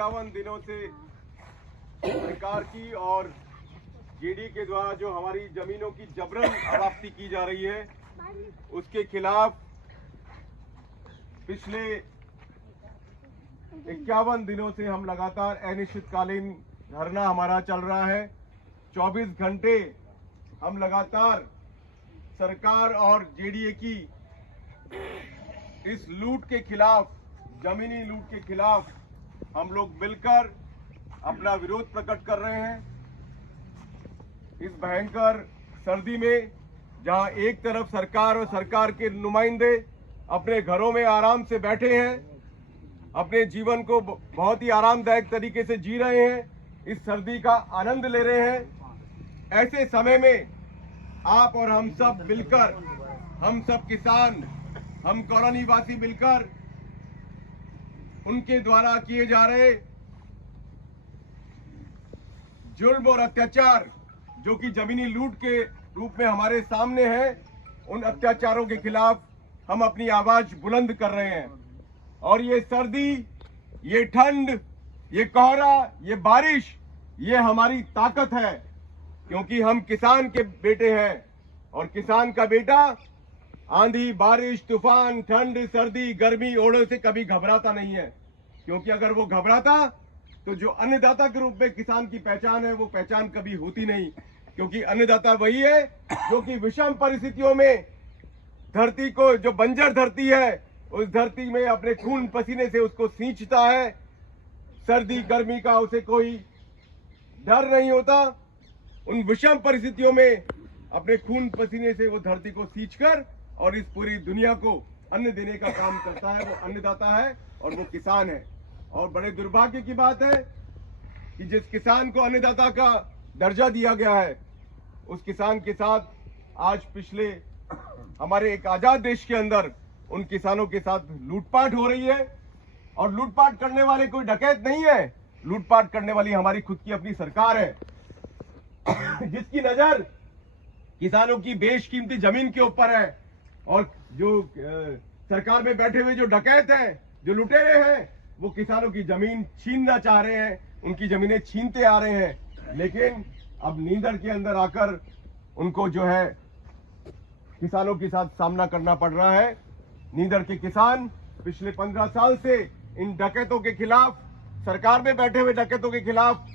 51 दिनों से सरकार की और जेडी के द्वारा जो हमारी जमीनों की जबरन अवाप्ति की जा रही है, उसके खिलाफ पिछले 51 दिनों से हम लगातार अनिश्चितकालीन धरना हमारा चल रहा है। 24 घंटे हम लगातार सरकार और जेडीए की इस लूट के खिलाफ, जमीनी लूट के खिलाफ हम लोग मिलकर अपना विरोध प्रकट कर रहे हैं। इस भयंकर सर्दी में जहां एक तरफ सरकार और सरकार के नुमाइंदे अपने घरों में आराम से बैठे हैं, अपने जीवन को बहुत ही आरामदायक तरीके से जी रहे हैं, इस सर्दी का आनंद ले रहे हैं, ऐसे समय में आप और हम सब मिलकर, हम सब किसान, हम कॉलोनी वासी मिलकर उनके द्वारा किए जा रहे जुल्म और अत्याचार जो कि जमीनी लूट के रूप में हमारे सामने है, उन अत्याचारों के खिलाफ हम अपनी आवाज बुलंद कर रहे हैं। और ये सर्दी, ये ठंड, ये कोहरा, ये बारिश, ये हमारी ताकत है, क्योंकि हम किसान के बेटे हैं और किसान का बेटा आंधी, बारिश, तूफान, ठंड, सर्दी, गर्मी, ओलों से कभी घबराता नहीं है। क्योंकि अगर वो घबराता तो जो अन्नदाता के रूप में किसान की पहचान है, वो पहचान कभी होती नहीं। क्योंकि अन्नदाता वही है जो कि विषम परिस्थितियों में धरती को, जो बंजर धरती है, उस धरती में अपने खून पसीने से उसको सींचता है। सर्दी गर्मी का उसे कोई डर नहीं होता। उन विषम परिस्थितियों में अपने खून पसीने से वो धरती को सींचकर और इस पूरी दुनिया को अन्न देने का काम करता है। वो अन्नदाता है और वो किसान है। और बड़े दुर्भाग्य की बात है कि जिस किसान को अन्नदाता का दर्जा दिया गया है, उस किसान के साथ आज पिछले हमारे एक आजाद देश के अंदर उन किसानों के साथ लूटपाट हो रही है। और लूटपाट करने वाले कोई डकैत नहीं है, लूटपाट करने वाली हमारी खुद की अपनी सरकार है, जिसकी नजर किसानों की बेशकीमती जमीन के ऊपर है। और जो सरकार में बैठे हुए जो डकैत हैं, जो लुटेरे हैं, वो किसानों की जमीन छीनना चाह रहे हैं, उनकी जमीनें छीनते आ रहे हैं। लेकिन अब नींदर के अंदर आकर उनको जो है किसानों के साथ सामना करना पड़ रहा है। नींदर के किसान पिछले 15 साल से इन डकैतों के खिलाफ, सरकार में बैठे हुए डकैतों के खिलाफ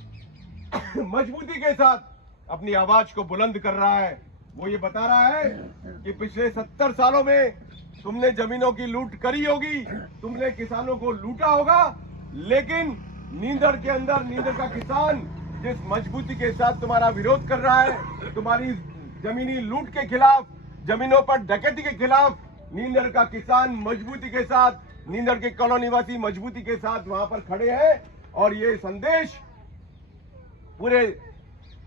मजबूती के साथ अपनी आवाज को बुलंद कर रहा है। वो ये बता रहा है कि पिछले 70 सालों में तुमने जमीनों की लूट करी होगी, तुमने किसानों को लूटा होगा, लेकिन नींदर के अंदर नींदर का किसान जिस मजबूती के साथ तुम्हारा विरोध कर रहा है, तुम्हारी जमीनी लूट के खिलाफ, जमीनों पर डकैती के खिलाफ, नींदर का किसान मजबूती के साथ, नींदर के कॉलोनी वासी मजबूती के साथ वहां पर खड़े हैं। और ये संदेश पूरे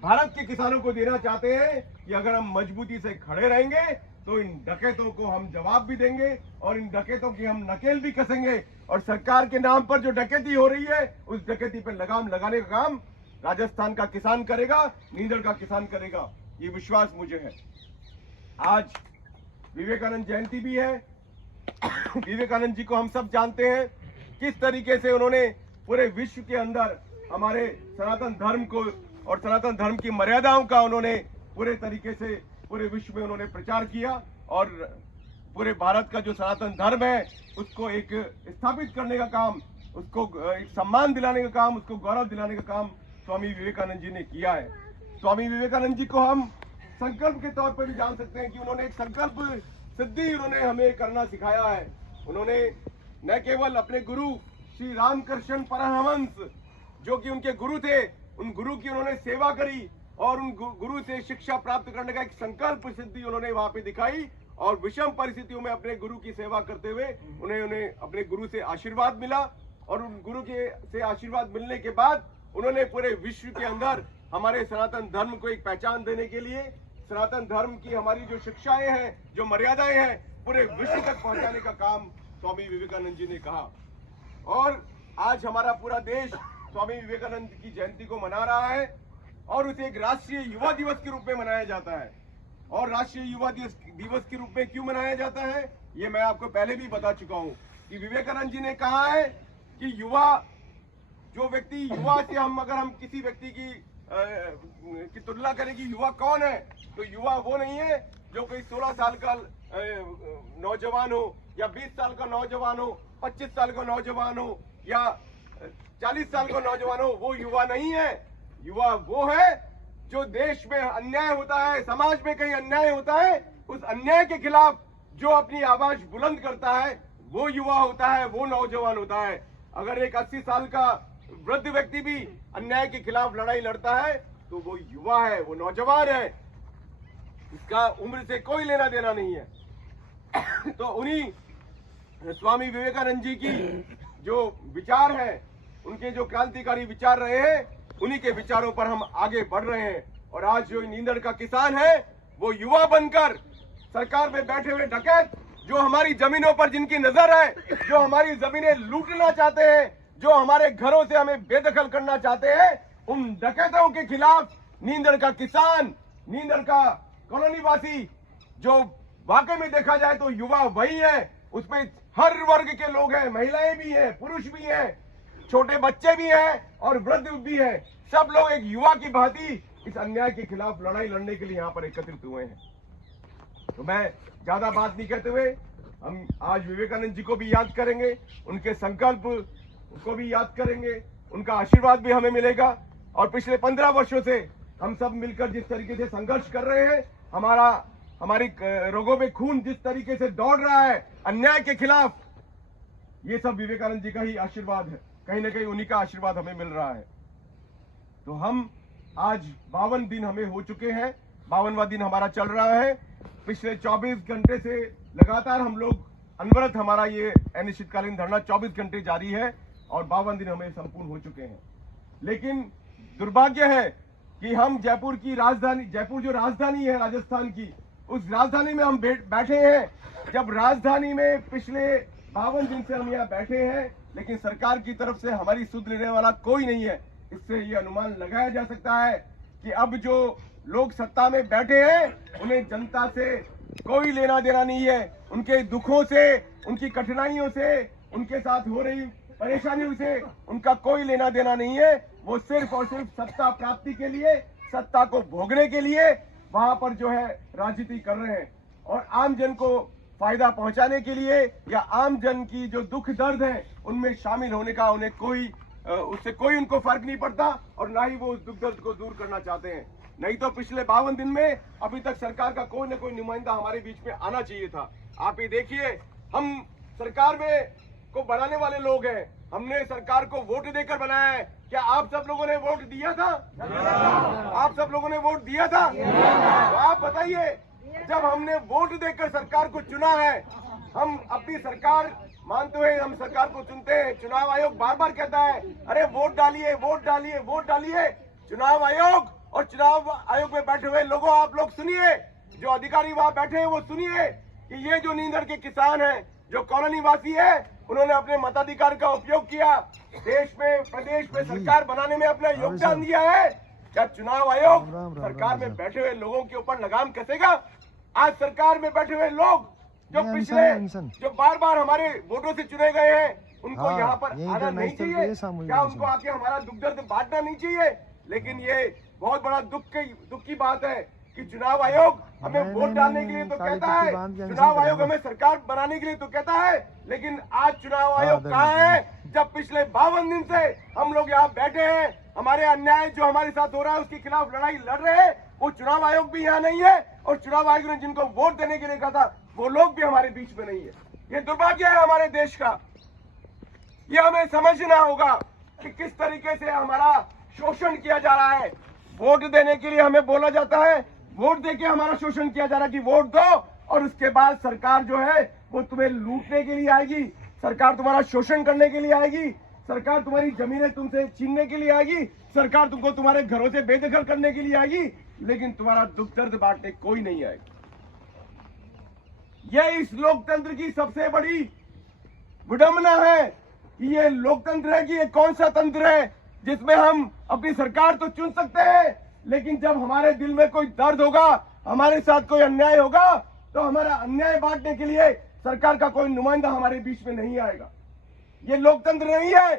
भारत के किसानों को देना चाहते हैं कि अगर हम मजबूती से खड़े रहेंगे तो इन डकैतों को हम जवाब भी देंगे और इन डकैतों की हम नकेल भी कसेंगे। और सरकार के नाम पर जो डकैती हो रही है, उस डकैती पर लगाम लगाने का काम राजस्थान का किसान करेगा, नींदर का किसान करेगा, ये विश्वास मुझे है। आज विवेकानंद जयंती भी है। विवेकानंद जी को हम सब जानते हैं, किस तरीके से उन्होंने पूरे विश्व के अंदर हमारे सनातन धर्म को और सनातन धर्म की मर्यादाओं का उन्होंने पूरे तरीके से पूरे विश्व में उन्होंने प्रचार किया। और पूरे भारत का जो सनातन धर्म है उसको एक स्थापित करने का काम, उसको एक सम्मान दिलाने का काम, उसको गौरव दिलाने का काम स्वामी विवेकानंद जी ने किया है। स्वामी विवेकानंद जी को हम संकल्प के तौर पर भी जान सकते हैं कि उन्होंने एक संकल्प सिद्धि उन्होंने हमें करना सिखाया है। उन्होंने न केवल अपने गुरु श्री रामकृष्ण परमहंस, जो कि उनके गुरु थे, उन गुरु की उन्होंने सेवा करी और उन गुरु से शिक्षा प्राप्त करने का एक संकल्प सिद्धि उन्होंने वहां पे दिखाई। और विषम परिस्थितियों में अपने गुरु की सेवा करते हुए उन्हें अपने गुरु से आशीर्वाद मिला। और उन गुरु के से आशीर्वाद मिलने के बाद उन्होंने पूरे विश्व के अंदर हमारे सनातन धर्म को एक पहचान देने के लिए, सनातन धर्म की हमारी जो शिक्षाएं हैं, जो मर्यादाएं हैं, पूरे विश्व तक पहुंचाने का काम स्वामी विवेकानंद जी ने कहा। और आज हमारा पूरा देश स्वामी विवेकानंद की जयंती को मना रहा है और उसे एक राष्ट्रीय युवा दिवस के रूप में मनाया जाता है। और राष्ट्रीय युवा दिवस के रूप में क्यों मनाया जाता है, ये मैं आपको पहले भी बता चुका हूं कि विवेकानंद जी ने कहा है कि युवा जो व्यक्ति युवा से अगर हम किसी व्यक्ति की तुलना करें कि युवा कौन है, तो युवा वो नहीं है जो कोई 16 साल का नौजवान हो या 20 साल का नौजवान हो, 25 साल का नौजवान हो या 40 साल का नौजवान हो, वो युवा नहीं है। युवा वो है जो देश में अन्याय होता है, समाज में कहीं अन्याय होता है, उस अन्याय के खिलाफ जो अपनी आवाज बुलंद करता है, वो युवा होता है, वो नौजवान होता है। अगर एक 80 साल का वृद्ध व्यक्ति भी अन्याय के खिलाफ लड़ाई लड़ता है तो वो युवा है, वो नौजवान है, इसका उम्र से कोई लेना देना नहीं है। तो उन्हीं स्वामी विवेकानंद जी की जो विचार है, उनके जो क्रांतिकारी विचार रहे हैं, उन्हीं के विचारों पर हम आगे बढ़ रहे हैं। और आज जो नींदड़ का किसान है वो युवा बनकर सरकार में बैठे हुए डकैत, जो हमारी जमीनों पर जिनकी नजर है, जो हमारी जमीनें लूटना चाहते हैं, जो हमारे घरों से हमें बेदखल करना चाहते हैं, उन डकैतों के खिलाफ नींदड़ का किसान, नींदड़ का कॉलोनी वासी, जो वाकई में देखा जाए तो युवा वही है, उसमें हर वर्ग के लोग हैं, महिलाएं भी हैं, पुरुष भी हैं, छोटे बच्चे भी हैं और वृद्ध भी हैं। सब लोग एक युवा की भांति इस अन्याय के खिलाफ लड़ाई लड़ने के लिए यहाँ पर एकत्रित हुए हैं। तो मैं ज्यादा बात नहीं कहते हुए हम आज विवेकानंद जी को भी याद करेंगे, उनके संकल्प को भी याद करेंगे, उनका आशीर्वाद भी हमें मिलेगा। और पिछले 15 वर्षों से हम सब मिलकर जिस तरीके से संघर्ष कर रहे हैं, हमारी रोगों में खून जिस तरीके से दौड़ रहा है अन्याय के खिलाफ, ये सब विवेकानंद जी का ही आशीर्वाद है, कहीं ना कहीं उन्हीं का आशीर्वाद हमें मिल रहा है। तो हम आज 52 दिन हमें हो चुके हैं, 52वां दिन हमारा चल रहा है। पिछले 24 घंटे से लगातार हम लोग अनवरत हमारा ये अनिश्चितकालीन धरना 24 घंटे जारी है और 52 दिन हमें संपूर्ण हो चुके हैं। लेकिन दुर्भाग्य है कि हम जयपुर जो राजधानी है राजस्थान की, उस राजधानी में हम बैठे हैं। जब राजधानी में पिछले 52 दिन से हम यहाँ बैठे हैं, लेकिन सरकार की तरफ से हमारी सुध लेने वाला कोई नहीं है। इससे ये अनुमान लगाया जा सकता है कि अब जो लोग सत्ता में बैठे हैं उन्हें जनता से कोई लेना देना नहीं है। उनके दुखों से, उनकी कठिनाइयों से, उनके साथ हो रही परेशानियों से उनका कोई लेना देना नहीं है। वो सिर्फ और सिर्फ सत्ता प्राप्ति के लिए, सत्ता को भोगने के लिए वहां पर जो है राजनीति कर रहे हैं और आम जन को फायदा पहुंचाने के लिए या आम जन की जो दुख दर्द है उनमें शामिल होने का उन्हें उससे कोई उनको फर्क नहीं पड़ता और ना ही वो उस दुख दर्द को दूर करना चाहते हैं। नहीं तो पिछले 52 दिन में अभी तक सरकार का कोई न कोई नुमाइंदा हमारे बीच में आना चाहिए था। आप ये देखिए, हम सरकार में को बनाने वाले लोग हैं, हमने सरकार को वोट देकर बनाया है। क्या आप सब लोगों ने वोट दिया था? आप सब लोगों ने वोट दिया था? तो आप बताइए, जब हमने वोट देकर सरकार को चुना है, हम अपनी सरकार मानते हुए हम सरकार को चुनते हैं। चुनाव आयोग बार बार कहता है अरे वोट डालिए, वोट डालिए, वोट डालिए। चुनाव आयोग और चुनाव आयोग में बैठे हुए लोगों, आप लोग सुनिए, जो अधिकारी वहां बैठे हैं वो सुनिए कि ये जो नींदड़ के किसान हैं, जो कॉलोनी वासी है, उन्होंने अपने मताधिकार का उपयोग किया, देश में प्रदेश में सरकार बनाने में अपना योगदान दिया है। क्या चुनाव आयोग सरकार में बैठे हुए लोगों के ऊपर लगाम कसेगा? आज सरकार में बैठे हुए लोग जो बार बार हमारे वोटों से चुने गए हैं, उनको यहाँ पर आना नहीं चाहिए? क्या उनको आके हमारा दुख दर्द बांटना नहीं चाहिए? लेकिन ये बहुत बड़ा दुख की बात है कि चुनाव आयोग हमें वोट डालने के लिए तो कहता है, चुनाव आयोग हमें सरकार बनाने के लिए तो कहता है, लेकिन आज चुनाव आयोग कहाँ है? जब पिछले 52 दिन से हम लोग यहाँ बैठे हैं, हमारे अन्याय जो हमारे साथ हो रहा है उसके खिलाफ लड़ाई लड़ रहे हैं, वो चुनाव आयोग भी यहाँ नहीं है और चुनाव आयोग ने जिनको वोट देने के लिए कहा था वो लोग भी हमारे बीच में नहीं है। ये दुर्भाग्य है हमारे देश का। ये हमें समझना होगा कि किस तरीके से हमारा शोषण किया जा रहा है। वोट देने के लिए हमें बोला जाता है, वोट देके हमारा शोषण किया जा रहा है कि वोट दो और उसके बाद सरकार जो है वो तुम्हें लूटने के लिए आएगी, सरकार तुम्हारा शोषण करने के लिए आएगी, सरकार तुम्हारी जमीनें तुमसे छीनने के लिए आएगी, सरकार तुमको तुम्हारे घरों से बेदखल करने के लिए आएगी, लेकिन तुम्हारा दुख दर्द बांटने कोई नहीं आएगा। यह इस लोकतंत्र की सबसे बड़ी विडंबना है कि ये लोकतंत्र है कि ये कौन सा तंत्र है जिसमें हम अपनी सरकार तो चुन सकते हैं, लेकिन जब हमारे दिल में कोई दर्द होगा, हमारे साथ कोई अन्याय होगा, तो हमारा अन्याय बांटने के लिए सरकार का कोई नुमाइंदा हमारे बीच में नहीं आएगा। ये लोकतंत्र नहीं है।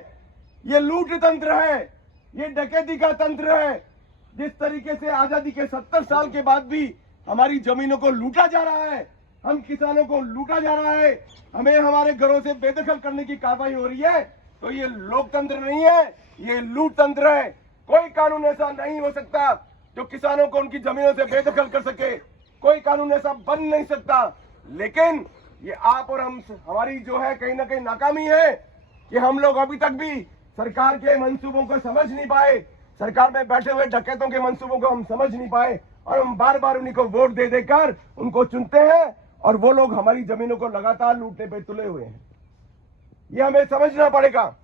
ये लूट तंत्र है, ये डकैती का तंत्र है। जिस तरीके से आजादी के 70 साल के बाद भी हमारी जमीनों को लूटा जा रहा है, हम किसानों को लूटा जा रहा है, हमें हमारे घरों से बेदखल करने की कार्रवाई हो रही है, तो ये लोकतंत्र नहीं है, ये लूट तंत्र है। कोई कानून ऐसा नहीं हो सकता जो किसानों को उनकी जमीनों से बेदखल कर सके, कोई कानून ऐसा बन नहीं सकता। लेकिन ये आप और हम, हमारी जो है कहीं ना कहीं नाकामी है कि हम लोग अभी तक भी सरकार के मंसूबों को समझ नहीं पाए, सरकार में बैठे हुए डकैतों के मंसूबों को हम समझ नहीं पाए, और हम बार बार उन्हीं को वोट दे देकर उनको चुनते हैं, और वो लोग हमारी जमीनों को लगातार लूटने पे तुले हुए हैं। ये हमें समझना पड़ेगा।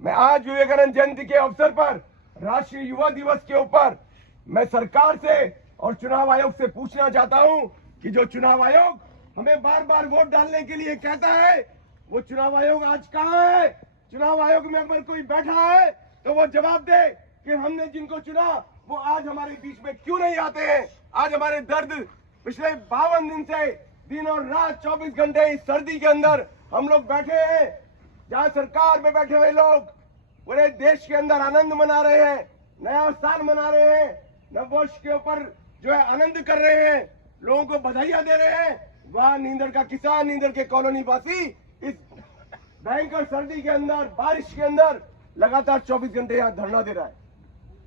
मैं आज विवेकानंद जयंती के अवसर पर, राष्ट्रीय युवा दिवस के ऊपर, मैं सरकार से और चुनाव आयोग से पूछना चाहता हूं कि जो चुनाव आयोग हमें बार बार वोट डालने के लिए कहता है, वो चुनाव आयोग आज कहां है? चुनाव आयोग में अगर कोई बैठा है तो वो जवाब दे कि हमने जिनको चुना वो आज हमारे बीच में क्यों नहीं आते हैं। आज हमारे दर्द पिछले 52 दिन से दिन और रात 24 घंटे इस सर्दी के अंदर हम लोग बैठे हैं, जहां सरकार में बैठे हुए लोग पूरे देश के अंदर आनंद मना रहे हैं, नया साल मना रहे हैं, नववर्ष के ऊपर जो है आनंद कर रहे हैं, लोगों को बधाइयां दे रहे हैं। वहां नींदर का किसान, नींदर के कॉलोनी वासी इस भयंकर सर्दी के अंदर, बारिश के अंदर लगातार 24 घंटे यहाँ धरना दे रहा है।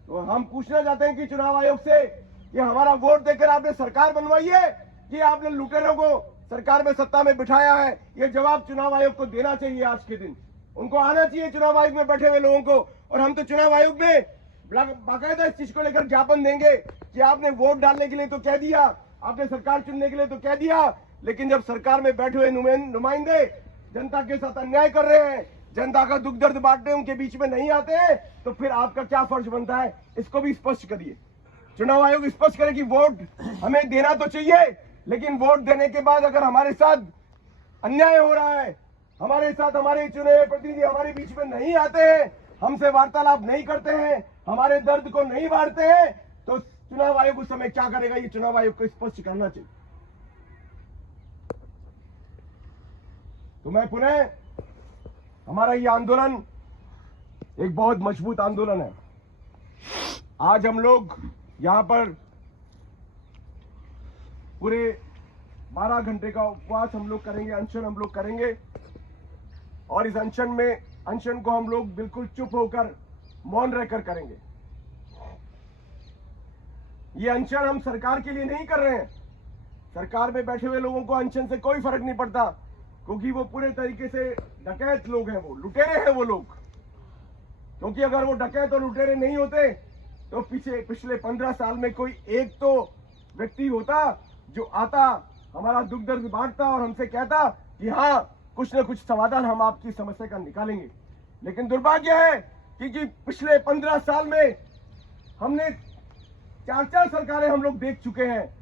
तो हम पूछना चाहते हैं कि चुनाव आयोग से कि हमारा वोट देकर आपने सरकार बनवाई है कि आपने लुटेरों को सरकार में, सत्ता में बिठाया है? ये जवाब चुनाव आयोग को देना चाहिए। आज के दिन उनको आना चाहिए चुनाव आयोग में बैठे हुए लोगों को। और हम तो चुनाव आयोग में बाकायदा इस चीज को लेकर ज्ञापन देंगे कि आपने वोट डालने के लिए तो कह दिया, आपने सरकार चुनने के लिए तो कह दिया, लेकिन जब सरकार में बैठे हुए नुमाइंदे जनता के साथ अन्याय कर रहे हैं, जनता का दुख दर्द बांटने उनके बीच में नहीं आते हैं, तो फिर आपका क्या फर्ज बनता है? इसको भी स्पष्ट करिए। चुनाव आयोग स्पष्ट करे कि वोट हमें देना तो चाहिए, लेकिन वोट देने के बाद अगर हमारे साथ अन्याय हो रहा है, हमारे साथ हमारे चुने हुए प्रतिनिधि हमारे बीच में नहीं आते हैं, हमसे वार्तालाप नहीं करते हैं, हमारे दर्द को नहीं बांटते हैं, तो चुनाव आयोग उस समय क्या करेगा? ये चुनाव आयोग को स्पष्ट करना चाहिए। तो मैं पुनः, हमारा ये आंदोलन एक बहुत मजबूत आंदोलन है। आज हम लोग यहां पर पूरे 12 घंटे का उपवास हम लोग करेंगे, अनशन हम लोग करेंगे, और इस अनशन को हम लोग बिल्कुल चुप होकर, मौन रहकर करेंगे। ये अनशन हम सरकार के लिए नहीं कर रहे हैं। सरकार में बैठे हुए लोगों को अनशन से कोई फर्क नहीं पड़ता, क्योंकि वो पूरे तरीके से डकैत लोग हैं, वो लुटेरे हैं वो लोग। क्योंकि अगर वो डकैत और लुटेरे नहीं होते तो पिछले 15 साल में कोई एक तो व्यक्ति होता जो आता, हमारा दुख दर्द बांटता और हमसे कहता कि हाँ, कुछ न कुछ समाधान हम आपकी समस्या का निकालेंगे। लेकिन दुर्भाग्य है कि पिछले 15 साल में हमने 4 सरकारें हम लोग देख चुके हैं।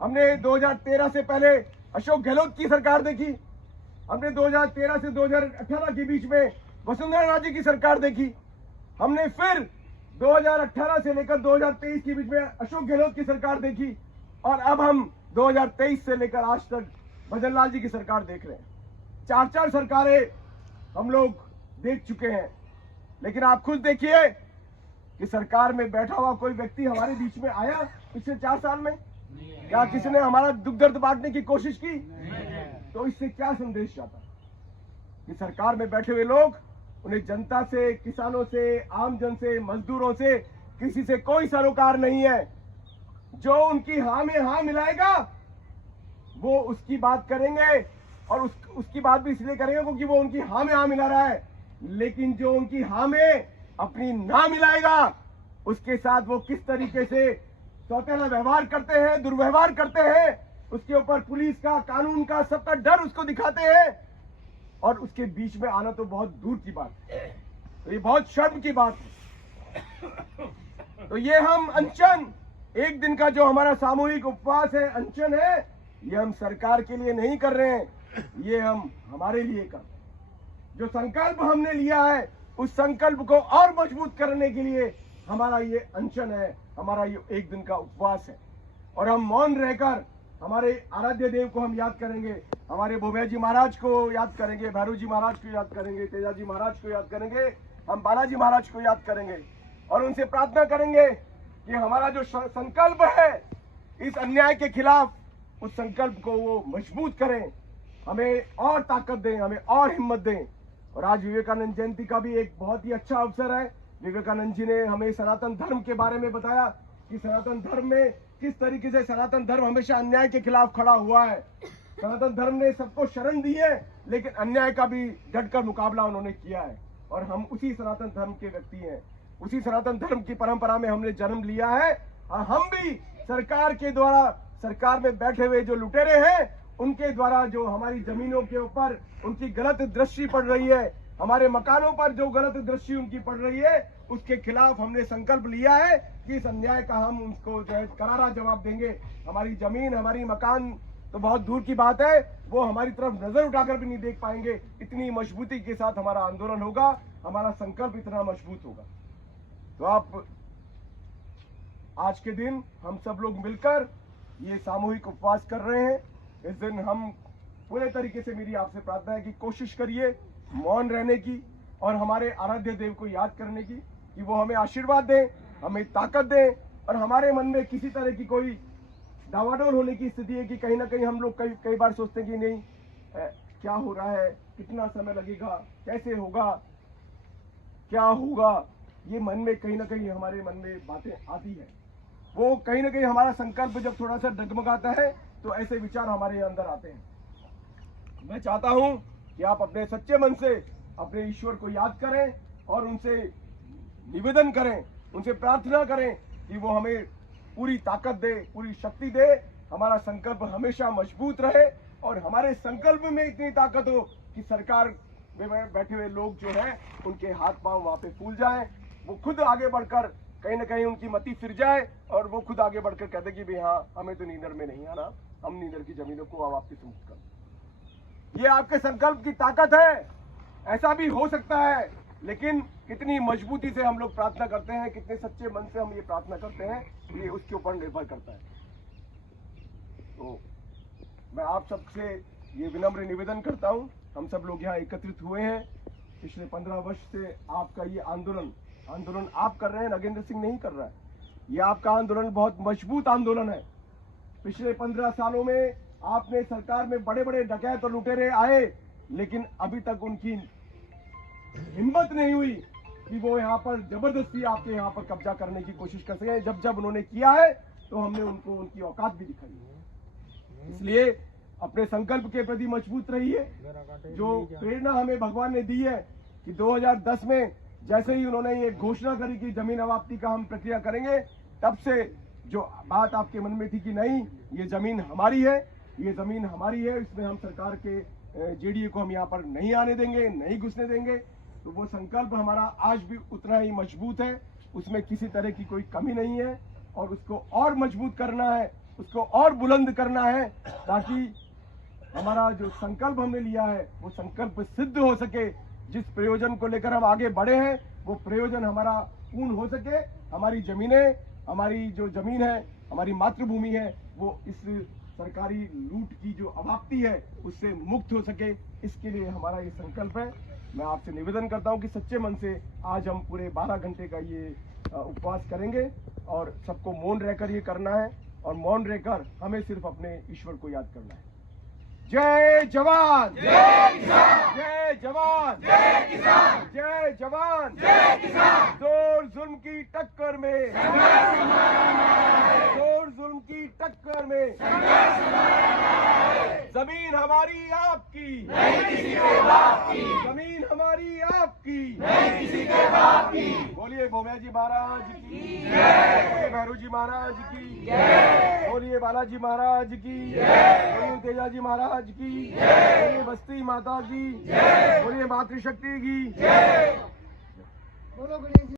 हमने 2013 से पहले अशोक गहलोत की सरकार देखी, हमने 2013 से 2018 के बीच में वसुंधरा राजे की सरकार देखी, हमने फिर 2018 से लेकर 2023 के बीच में अशोक गहलोत की सरकार देखी, और अब हम 2023 से लेकर आज तक भजन लाल जी की सरकार देख रहे हैं। 4 सरकारें हम लोग देख चुके हैं। लेकिन आप खुद देखिए कि सरकार में बैठा हुआ कोई व्यक्ति हमारे बीच में आया पिछले 4 साल में? क्या किसी ने हमारा दुख दर्द बांटने की कोशिश की? तो इससे क्या संदेश जाता कि सरकार में बैठे हुए लोग, उन्हें जनता से, किसानों से, आम जन से, मजदूरों से, किसी से कोई सरोकार नहीं है। जो उनकी हाँ में हाँ मिलाएगा वो उसकी बात करेंगे, और उसकी बात भी इसलिए करेंगे क्योंकि वो उनकी हाँ में हाँ मिला रहा है। लेकिन जो उनकी हाँ में अपनी ना मिलाएगा, उसके साथ वो किस तरीके से सौतेला व्यवहार करते हैं, दुर्व्यवहार करते हैं, उसके ऊपर पुलिस का, कानून का, सबका डर उसको दिखाते हैं, और उसके बीच में आना तो बहुत दूर की बात है। तो ये बहुत शर्म की बात है। तो ये हम अनशन, एक दिन का जो हमारा सामूहिक उपवास है, अनशन है, ये हम सरकार के लिए नहीं कर रहे हैं, ये हम हमारे लिए कर रहे हैं। जो संकल्प हमने लिया है, उस संकल्प को और मजबूत करने के लिए हमारा ये अनशन है, हमारा ये एक दिन का उपवास है। और हम मौन रहकर हमारे आराध्य देव को हम याद करेंगे, हमारे भोभैया जी महाराज को याद करेंगे, भैरू जी महाराज को याद करेंगे, तेजा जी महाराज को याद करेंगे, हम बालाजी महाराज को याद करेंगे और उनसे प्रार्थना करेंगे कि हमारा जो संकल्प है इस अन्याय के खिलाफ, उस संकल्प को वो मजबूत करें, हमें और ताकत दें, हमें और हिम्मत दें। और आज विवेकानंद जयंती का भी एक बहुत ही अच्छा अवसर है। विवेकानंद जी ने हमें सनातन धर्म के बारे में बताया कि सनातन धर्म में किस तरीके से सनातन धर्म हमेशा अन्याय के खिलाफ खड़ा हुआ है। सनातन धर्म ने सबको शरण दी है, लेकिन अन्याय का भी डटकर मुकाबला उन्होंने किया है। और हम उसी सनातन धर्म के व्यक्ति हैं, उसी सनातन धर्म की परंपरा में हमने जन्म लिया है। और हम भी सरकार के द्वारा, सरकार में बैठे हुए जो लुटेरे हैं उनके द्वारा जो हमारी जमीनों के ऊपर उनकी गलत दृष्टि पड़ रही है, हमारे मकानों पर जो गलत दृष्टि उनकी पड़ रही है, उसके खिलाफ हमने संकल्प लिया है कि इस अन्याय का हम उनको जो है करारा जवाब देंगे। हमारी जमीन, हमारी मकान तो बहुत दूर की बात है, वो हमारी तरफ नजर उठाकर भी नहीं देख पाएंगे। इतनी मजबूती के साथ हमारा आंदोलन होगा, हमारा संकल्प इतना मजबूत होगा। तो आप आज के दिन हम सब लोग मिलकर ये सामूहिक उपवास कर रहे हैं। इस दिन हम पूरे तरीके से, मेरी आपसे प्रार्थना है कि कोशिश करिए मौन रहने की और हमारे आराध्य देव को याद करने की, कि वो हमें आशीर्वाद दें, हमें ताकत दें। और हमारे मन में किसी तरह की कोई डावाडोल होने की स्थिति है कि कहीं ना कहीं हम लोग कई बार सोचते हैं कि नहीं क्या हो रहा है, कितना समय लगेगा, कैसे होगा, क्या होगा, ये मन में कहीं ना कहीं हमारे मन में बातें आती है। वो कहीं ना कहीं हमारा संकल्प जब थोड़ा सा डगमगाता है तो ऐसे विचार हमारे अंदर आते हैं। मैं चाहता हूं कि आप अपने सच्चे मन से अपने ईश्वर को याद करें और उनसे निवेदन करें, उनसे प्रार्थना करें कि वो हमें पूरी ताकत दे, पूरी शक्ति दे, हमारा संकल्प हमेशा मजबूत रहे और हमारे संकल्प में इतनी ताकत हो कि सरकार में बैठे हुए लोग जो है उनके हाथ पांव वहां पे फूल जाएं, वो खुद आगे बढ़कर कहीं ना कहीं उनकी मति फिर जाए और वो खुद आगे बढ़कर कहते कि भाई हाँ, हमें तो नीदर में नहीं आना, हम नीदर की जमीनों को वापस मुक्त कर। ये आपके संकल्प की ताकत है। ऐसा भी हो सकता है, लेकिन कितनी मजबूती से हम लोग प्रार्थना करते हैं, कितने सच्चे मन से हम ये प्रार्थना करते हैं, ये उसके ऊपर निर्भर करता है। तो मैं आप सबसे ये विनम्र निवेदन करता हूं, हम सब लोग यहाँ एकत्रित हुए हैं। पिछले 15 वर्ष से आपका ये आंदोलन आप कर रहे हैं, नागेंद्र सिंह नहीं कर रहा है। ये आपका आंदोलन बहुत मजबूत आंदोलन है। पिछले 15 सालों में आपने सरकार में बड़े बड़े डकैत और लुटेरे आए, लेकिन अभी तक उनकी हिम्मत नहीं हुई कि वो यहाँ पर जबरदस्ती आपके यहाँ पर कब्जा करने की कोशिश कर सके। जब जब उन्होंने किया है तो हमने उनको उनकी औकात भी दिखाई है। इसलिए अपने संकल्प के प्रति मजबूत रहिए। जो प्रेरणा हमें भगवान ने दी है कि 2010 में जैसे ही उन्होंने ये घोषणा करी कि जमीन अवाप्ति का हम प्रक्रिया करेंगे, तब से जो बात आपके मन में थी कि नहीं, ये जमीन हमारी है, ये जमीन हमारी है, इसमें हम सरकार के जेडीए को हम यहाँ पर नहीं आने देंगे, नहीं घुसने देंगे, तो वो संकल्प हमारा आज भी उतना ही मजबूत है। उसमें किसी तरह की कोई कमी नहीं है और उसको और मजबूत करना है, उसको और बुलंद करना है, ताकि हमारा जो संकल्प हमने लिया है वो संकल्प सिद्ध हो सके। जिस प्रयोजन को लेकर हम आगे बढ़े हैं वो प्रयोजन हमारा पूर्ण हो सके, हमारी जमीनें, हमारी जो जमीन है, हमारी मातृभूमि है, वो इस सरकारी लूट की जो अवाप्ति है उससे मुक्त हो सके। इसके लिए हमारा ये संकल्प है। मैं आपसे निवेदन करता हूं कि सच्चे मन से आज हम पूरे 12 घंटे का ये उपवास करेंगे और सबको मौन रहकर ये करना है और मौन रहकर हमें सिर्फ अपने ईश्वर को याद करना है। जय जवान, जय किसान, जय जवान, जय किसान, जय जवान, जय किसान। जोर जुल्म की टक्कर में, जोर जुल्म की टक्कर में, जमीन हमारी आपकी, नहीं किसी के बाप की, जमीन हमारी आपकी, नहीं किसी के बाप की। बोलिए भोमैया जी महाराज की जय, बोलिए भैरू जी महाराज की जय, बोलिए बालाजी महाराज की जय, बोलिए तेजा जी महाराज की जय, बोलिए बस्ती माता की जय, बोलिए मातृशक्ति की जय।